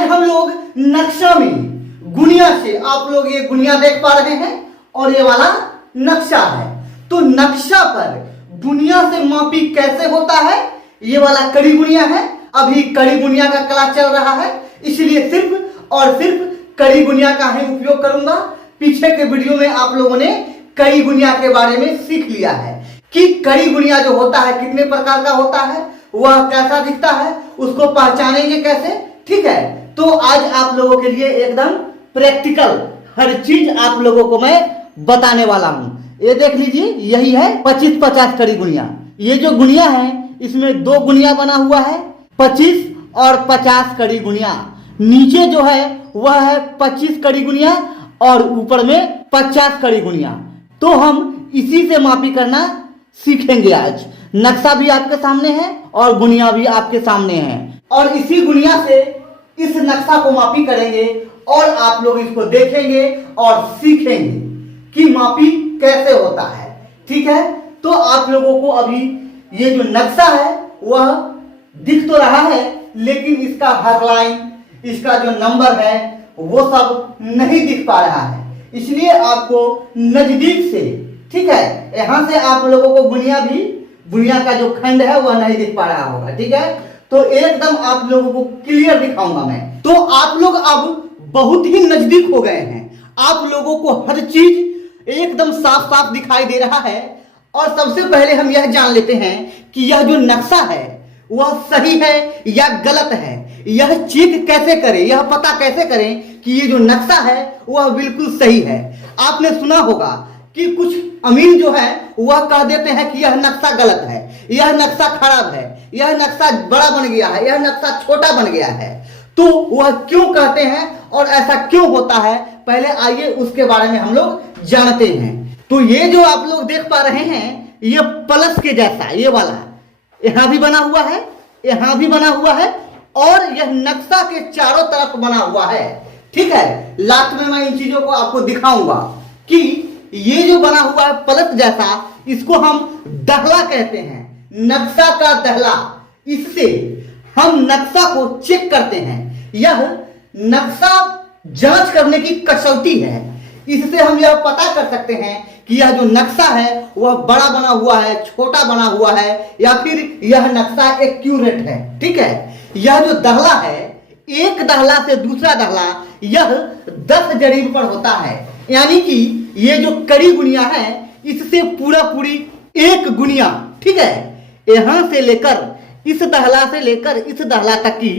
आज हम लोग नक्शा में गुनिया से, आप लोग ये गुनिया देख पा रहे हैं और ये वाला नक्शा है, तो नक्शा पर गुनिया से मापी कैसे होता है, ये वाला कड़ी गुनिया है। अभी कड़ी गुनिया का क्लास चल रहा है, इसलिए सिर्फ और सिर्फ कड़ी गुनिया का ही उपयोग करूंगा। पीछे के वीडियो में आप लोगों ने कड़ी गुनिया के बारे में सीख लिया है कि कड़ी गुनिया जो होता है कितने प्रकार का होता है, वह कैसा दिखता है, उसको पहचानेंगे कैसे। ठीक है, तो आज आप लोगों के लिए एकदम प्रैक्टिकल हर चीज आप लोगों को मैं बताने वाला हूं। ये देख लीजिए, यही है 25-50 कड़ी गुनिया। ये जो गुनिया है इसमें 2 गुनिया बना हुआ है, 25 और 50 कड़ी गुनिया। नीचे जो है वह है 25 कड़ी गुनिया और ऊपर में 50 कड़ी गुनिया। तो हम इसी से मापी करना सीखेंगे आज। नक्शा भी आपके सामने है और गुनिया भी आपके सामने है, और इसी गुनिया से इस नक्शा को मापी करेंगे और आप लोग इसको देखेंगे और सीखेंगे कि मापी कैसे होता है। ठीक है, तो आप लोगों को अभी ये जो नक्शा है वह दिख तो रहा है, लेकिन इसका हर लाइन, इसका जो नंबर है वो सब नहीं दिख पा रहा है, इसलिए आपको नजदीक से, ठीक है, यहां से आप लोगों को गुनिया का जो खंड है वह नहीं दिख पा रहा होगा। ठीक है, तो एकदम आप लोगों को क्लियर दिखाऊंगा मैं। तो आप लोग अब बहुत ही नजदीक हो गए हैं, आप लोगों को हर चीज एकदम साफ साफ दिखाई दे रहा है। और सबसे पहले हम यह जान लेते हैं कि यह जो नक्शा है वह सही है या गलत है। यह चेक कैसे करें, यह पता कैसे करें कि ये जो नक्शा है वह बिल्कुल सही है। आपने सुना होगा कि कुछ अमीन जो है वह कह देते हैं कि यह नक्शा गलत है, यह नक्शा खराब है, यह नक्शा बड़ा बन गया है, यह नक्शा छोटा बन गया है। तो वह क्यों कहते हैं और ऐसा क्यों होता है, पहले आइए उसके बारे में हम लोग जानते हैं। तो ये जो आप लोग देख पा रहे हैं ये प्लस के जैसा, ये वाला यहां भी बना हुआ है, यहां भी बना हुआ है, और यह नक्शा के चारों तरफ बना हुआ है। ठीक है, लास्ट में मैं इन चीजों को आपको दिखाऊंगा कि ये जो बना हुआ है प्लस जैसा, इसको हम दहला कहते हैं, नक्शा का दहला। इससे हम नक्शा को चेक करते हैं, यह नक्शा जांच करने की कसौटी है। इससे हम यह पता कर सकते हैं कि यह जो नक्शा है वह बड़ा बना हुआ है, छोटा बना हुआ है, या फिर यह नक्शा एक्यूरेट है। ठीक है, यह जो दहला है, एक दहला से दूसरा दहला यह 10 जरीब पर होता है, यानी कि ये जो कड़ी गुनिया है इससे पूरा पूरी एक गुनिया, ठीक है, यहां से लेकर इस दहला से लेकर इस दहला तक की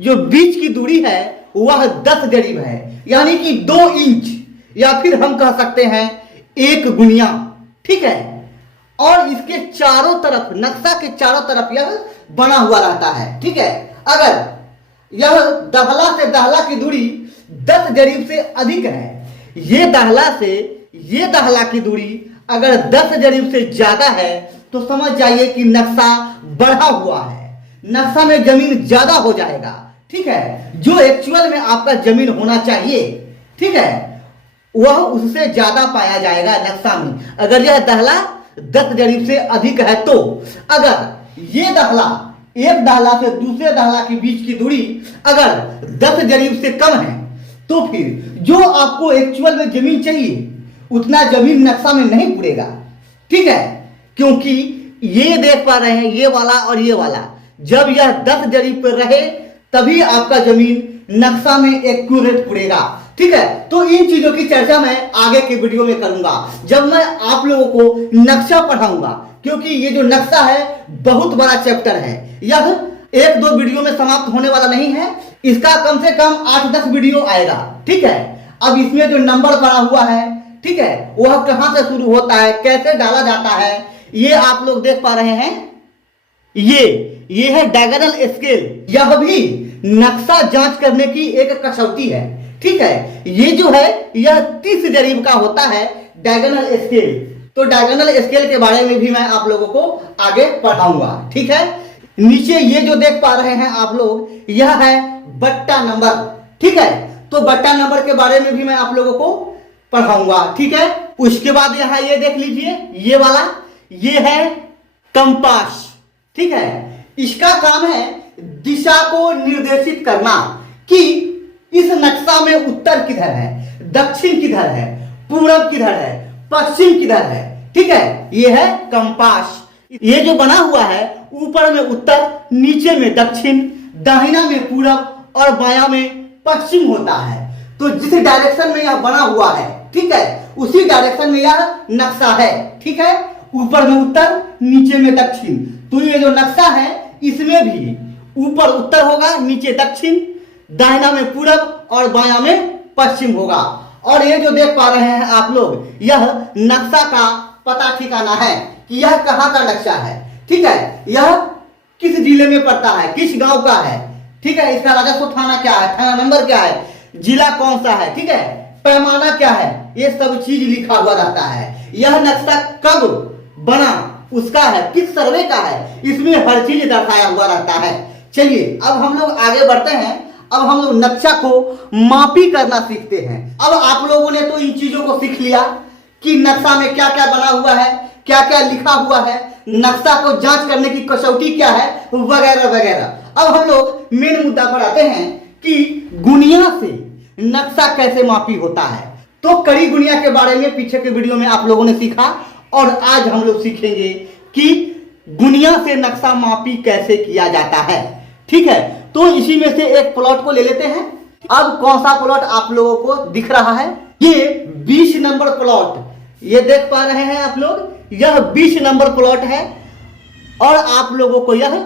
जो बीच की दूरी है वह 10 जरीब है, यानी कि 2 इंच, या फिर हम कह सकते हैं 1 गुनिया। ठीक है, और इसके चारों तरफ, नक्शा के चारों तरफ यह बना हुआ रहता है। ठीक है, अगर यह दहला से दहला की दूरी 10 जरीब से अधिक है, ये दहला से ये दहला की दूरी अगर 10 जरीब से ज्यादा है तो समझ जाइए कि नक्शा बढ़ा हुआ है, नक्शा में जमीन ज्यादा हो जाएगा। ठीक है, जो एक्चुअल में आपका जमीन होना चाहिए, ठीक है, वह उससे ज्यादा पाया जाएगा नक्शा में, अगर यह दहला 10 जरीब से अधिक है। तो अगर ये दहला, एक दहला से दूसरे दहला के बीच की दूरी अगर 10 जरीब से कम है, तो फिर जो आपको एक्चुअल में जमीन चाहिए उतना जमीन नक्शा में नहीं पूरेगा। ठीक है, क्योंकि ये देख पा रहे हैं, ये वाला और ये वाला, जब यह 10 जरीब पर रहे तभी आपका जमीन नक्शा में एक्यूरेट पूरेगा। ठीक है, तो इन चीजों की चर्चा मैं आगे के वीडियो में करूंगा, जब मैं आप लोगों को नक्शा पढ़ाऊंगा, क्योंकि ये जो नक्शा है बहुत बड़ा चैप्टर है। यह 1-2 वीडियो में समाप्त होने वाला नहीं है, इसका कम से कम 8-10 वीडियो आएगा। ठीक है, अब इसमें जो नंबर पड़ा हुआ है, ठीक है, वह कहां से शुरू होता है, कैसे डाला जाता है, ये आप लोग देख पा रहे हैं। ये है डायगोनल स्केल, यह भी नक्शा जांच करने की एक कसौटी है। ठीक है, ये जो है यह 30 जरीब का होता है डायगोनल स्केल। तो डायगोनल स्केल के बारे में भी मैं आप लोगों को आगे पढ़ाऊंगा। ठीक है, नीचे ये जो देख पा रहे हैं आप लोग, यह है बट्टा नंबर। ठीक है, तो बट्टा नंबर के बारे में भी मैं आप लोगों को पढ़ाऊंगा। ठीक है, उसके बाद यहां ये देख लीजिए, ये वाला, ये है कंपास। ठीक है, इसका काम है दिशा को निर्देशित करना कि इस नक्शा में उत्तर किधर है, दक्षिण किधर है, पूरब किधर है, पश्चिम किधर है। ठीक है, ये है कंपास। ये जो बना हुआ है, ऊपर में उत्तर, नीचे में दक्षिण, दाहिना में पूरब और बायां में पश्चिम होता है। तो जिस डायरेक्शन में यह बना हुआ है, ठीक है, उसी डायरेक्शन में यह नक्शा है। ठीक है, ऊपर में उत्तर, नीचे में दक्षिण। तो ये जो नक्शा है इसमें भी ऊपर उत्तर होगा, नीचे दक्षिण, दाहिना में पूरब और बायां में पश्चिम होगा। और ये जो देख पा रहे हैं आप लोग, यह नक्शा का पता ठिकाना है कि यह कहाँ का नक्शा है। ठीक है, यह किस जिले में पड़ता है, किस गांव का है। ठीक है, इसका राजस्व थाना क्या है, थाना नंबर क्या है, जिला कौन सा है, ठीक है, पैमाना क्या है, ये सब चीज लिखा हुआ रहता है। यह नक्शा कब बना उसका है, किस सर्वे का है, इसमें हर चीज दर्शाया हुआ रहता है। चलिए अब हम लोग आगे बढ़ते हैं। अब हम लोग नक्शा को मापी करना सीखते हैं। अब आप लोगों ने तो इन चीजों को सीख लिया कि नक्शा में क्या क्या बना हुआ है, क्या क्या लिखा हुआ है, नक्शा को जांच करने की कसौटी क्या है, वगैरह वगैरह। अब हम लोग मेन मुद्दा पर आते हैं कि गुनिया से नक्शा कैसे मापी होता है। तो कड़ी गुनिया के बारे में पीछे के वीडियो में आप लोगों ने सीखा और आज हम लोग सीखेंगे कि गुनिया से नक्शा मापी कैसे किया जाता है। ठीक है, तो इसी में से एक प्लॉट को ले लेते हैं। अब कौन सा प्लॉट आप लोगों को दिख रहा है, ये 20 नंबर प्लॉट, ये देख पा रहे हैं आप लोग, यह 20 नंबर प्लॉट है और आप लोगों को यह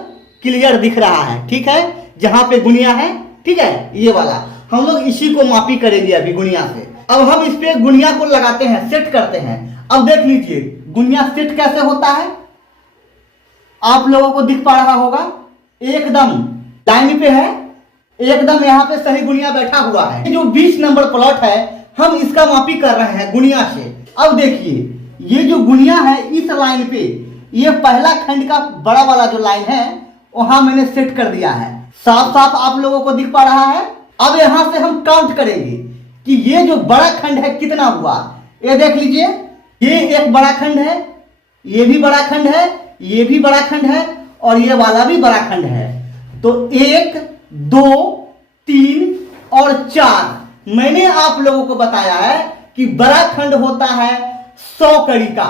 क्लियर दिख रहा है। ठीक है, जहां पे गुनिया है, ठीक है, ये वाला हम लोग इसी को मापी करेंगे अभी गुनिया से। अब हम इस पे गुनिया को लगाते हैं, सेट करते हैं। अब देख लीजिए गुनिया सेट कैसे होता है, आप लोगों को दिख पा रहा होगा, एकदम लाइन पे है, एकदम यहाँ पे सही गुनिया बैठा हुआ है। जो 20 नंबर प्लॉट है हम इसका मापी कर रहे हैं गुनिया से। अब देखिए ये जो गुनिया है इस लाइन पे, ये पहला खंड का बड़ा वाला जो लाइन है वहां मैंने सेट कर दिया है। साफ साफ आप लोगों को दिख पा रहा है। अब यहां से हम काउंट करेंगे कि ये जो बड़ा खंड है कितना हुआ। ये देख लीजिए, ये एक बड़ा खंड है, ये भी बड़ा खंड है, ये भी बड़ा खंड है और ये वाला भी बड़ा खंड है। तो 1, 2, 3 और 4 मैंने आप लोगों को बताया है कि बड़ा खंड होता है 100 कड़ी का।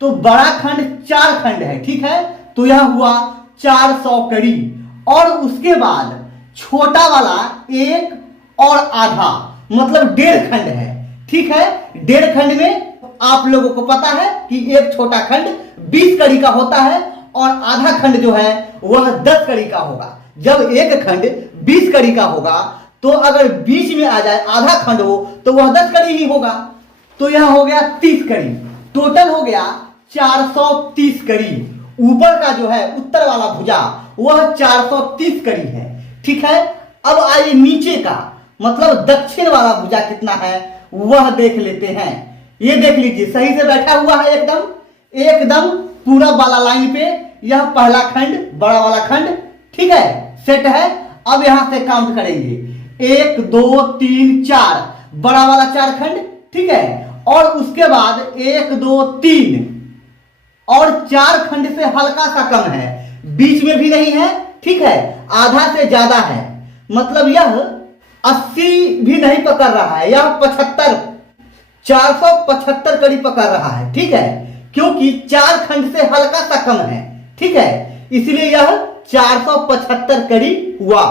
तो बड़ा खंड 4 खंड है। ठीक है, तो यह हुआ 400 कड़ी। और उसके बाद छोटा वाला 1 और आधा मतलब 1.5 खंड है। ठीक है, 1.5 खंड में आप लोगों को पता है कि एक छोटा खंड 20 कड़ी का होता है और आधा खंड जो है वह 10 कड़ी का होगा। जब एक खंड 20 कड़ी का होगा तो अगर बीच में आ जाए आधा खंड हो तो वह 10 कड़ी ही होगा। तो यह हो गया 30 कड़ी, टोटल हो गया 430 कड़ी। ऊपर का जो है उत्तर वाला भुजा वह 430 कड़ी है। ठीक है, अब आइए नीचे का मतलब दक्षिण वाला भुजा कितना है वह देख लेते हैं। ये देख लीजिए सही से बैठा हुआ है, एकदम एकदम पूरा वाला लाइन पे यह पहला खंड बड़ा वाला खंड। ठीक है, सेट है। अब यहां से काउंट करेंगे 1, 2, 3, 4 बड़ा वाला 4 खंड। ठीक है, और उसके बाद 1, 2, 3 और 4 खंड से हल्का सा कम है, बीच में भी नहीं है। ठीक है, आधा से ज्यादा है, मतलब यह 80 भी नहीं पकड़ रहा है, यह 75 475 कड़ी पकड़ रहा है। ठीक है, क्योंकि 4 खंड से हल्का सा कम है। ठीक है, इसलिए यह 475 कड़ी हुआ।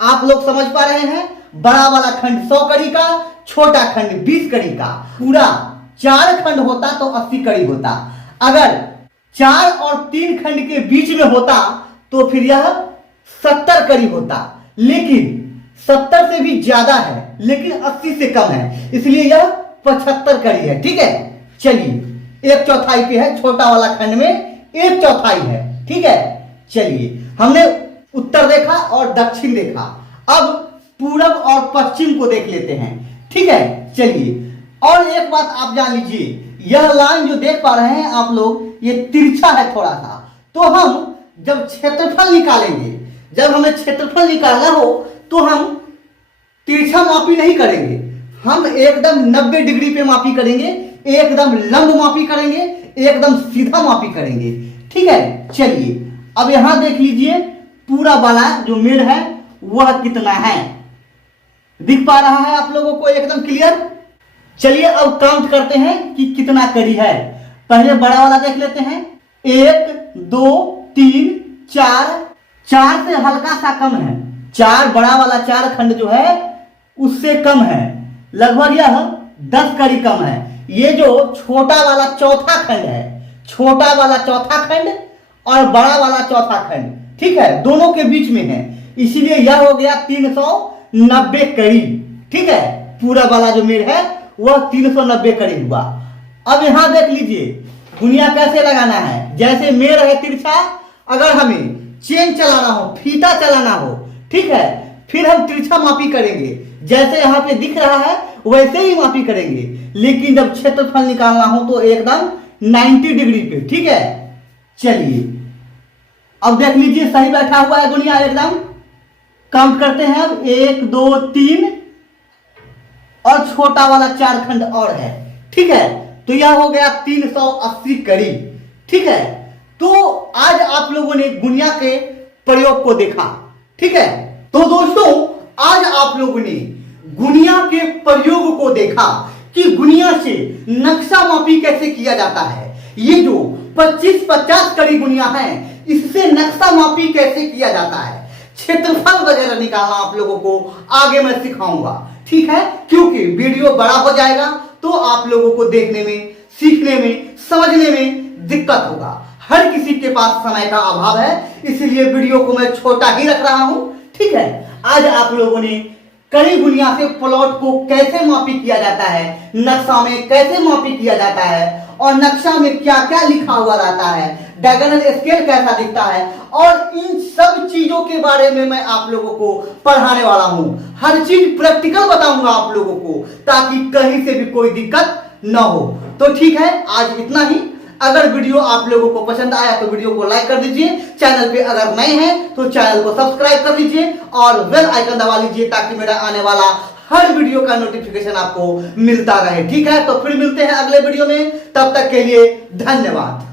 आप लोग समझ पा रहे हैं, बड़ा वाला खंड 100 कड़ी का, छोटा खंड 20 कड़ी का। पूरा 4 खंड होता तो 80 कड़ी होता। अगर 4 और 3 खंड के बीच में होता तो फिर यह 70 कड़ी होता, लेकिन 70 से भी ज्यादा है लेकिन 80 से कम है, इसलिए यह 75 कड़ी है। ठीक है, चलिए 1/4 पे है, छोटा वाला खंड में 1/4 है। ठीक है, चलिए हमने उत्तर देखा और दक्षिण देखा, अब पूरब और पश्चिम को देख लेते हैं। ठीक है, चलिए और एक बात आप जान लीजिए, यह लाइन जो देख पा रहे हैं आप लोग, ये तिरछा है थोड़ा सा। तो हम जब क्षेत्रफल निकालेंगे, जब हमें क्षेत्रफल निकालना हो तो हम तिरछा मापी नहीं करेंगे, हम एकदम 90 डिग्री पे मापी करेंगे, एकदम लंब मापी करेंगे, एकदम सीधा मापी करेंगे। ठीक है, चलिए अब यहां देख लीजिए पूरा वाला जो मेड़ है वह कितना है। दिख पा रहा है आप लोगों को एकदम क्लियर? चलिए अब काउंट करते हैं कि कितना कड़ी है। पहले बड़ा वाला देख लेते हैं। 1 2 3 4, 4 से हल्का सा कम है। 4 बड़ा वाला 4 खंड जो है उससे कम है, लगभग यह 10 कड़ी कम है। ये जो छोटा वाला चौथा खंड है, छोटा वाला चौथा खंड और बड़ा वाला चौथा खंड, ठीक है, दोनों के बीच में है, इसीलिए यह हो गया 390 कड़ी। ठीक है, पूरा वाला जो मेड़ है वह 390 कड़ी हुआ। अब यहां देख लीजिए गुनिया कैसे लगाना है। जैसे मेड़ है तिरछा, अगर हमें चेन चलाना हो, फीता चलाना हो, ठीक है, फिर हम तिरछा मापी करेंगे। जैसे यहां पे दिख रहा है वैसे ही मापी करेंगे, लेकिन जब क्षेत्रफल निकालना हो तो एकदम 90 डिग्री पे। ठीक है, चलिए अब देख लीजिए सही बैठा हुआ है गुनिया एकदम। काउंट करते हैं अब 1 2 3 और छोटा वाला 4 खंड और है। ठीक है, तो यह हो गया 380 कड़ी। ठीक है, तो आज आप लोगों ने गुनिया के प्रयोग को देखा। ठीक है, तो दोस्तों आज आप लोगों ने गुनिया के प्रयोग को देखा कि गुनिया से नक्शा मापी कैसे किया जाता है। ये जो 25-50 कड़ी गुनिया है, इससे नक्शा मापी कैसे किया जाता है, क्षेत्रफल वगैरह निकालना आप लोगों को आगे मैं सिखाऊंगा। ठीक है, क्योंकि वीडियो बड़ा हो जाएगा तो आप लोगों को देखने में, सीखने में, समझने में दिक्कत होगा। हर किसी के पास समय का अभाव है, इसलिए वीडियो को मैं छोटा ही रख रहा हूं। ठीक है, आज आप लोगों ने कड़ी गुनिया से प्लॉट को कैसे मापी किया जाता है, नक्शा में कैसे मापी किया जाता है, और नक्शा में क्या क्या लिखा हुआ रहता है, डायगोनल स्केल कैसा दिखता है, और इन सब चीजों के बारे में मैं आप लोगों को पढ़ाने वाला हूं। हर चीज प्रैक्टिकल बताऊंगा आप लोगों को, ताकि कहीं से भी कोई दिक्कत ना हो। तो ठीक है, आज इतना ही। अगर वीडियो आप लोगों को पसंद आया तो वीडियो को लाइक कर दीजिए। चैनल पे अगर नए हैं तो चैनल को सब्सक्राइब कर लीजिए और बेल आइकन दबा लीजिए, ताकि मेरा आने वाला हर वीडियो का नोटिफिकेशन आपको मिलता रहे। ठीक है, तो फिर मिलते हैं अगले वीडियो में, तब तक के लिए धन्यवाद।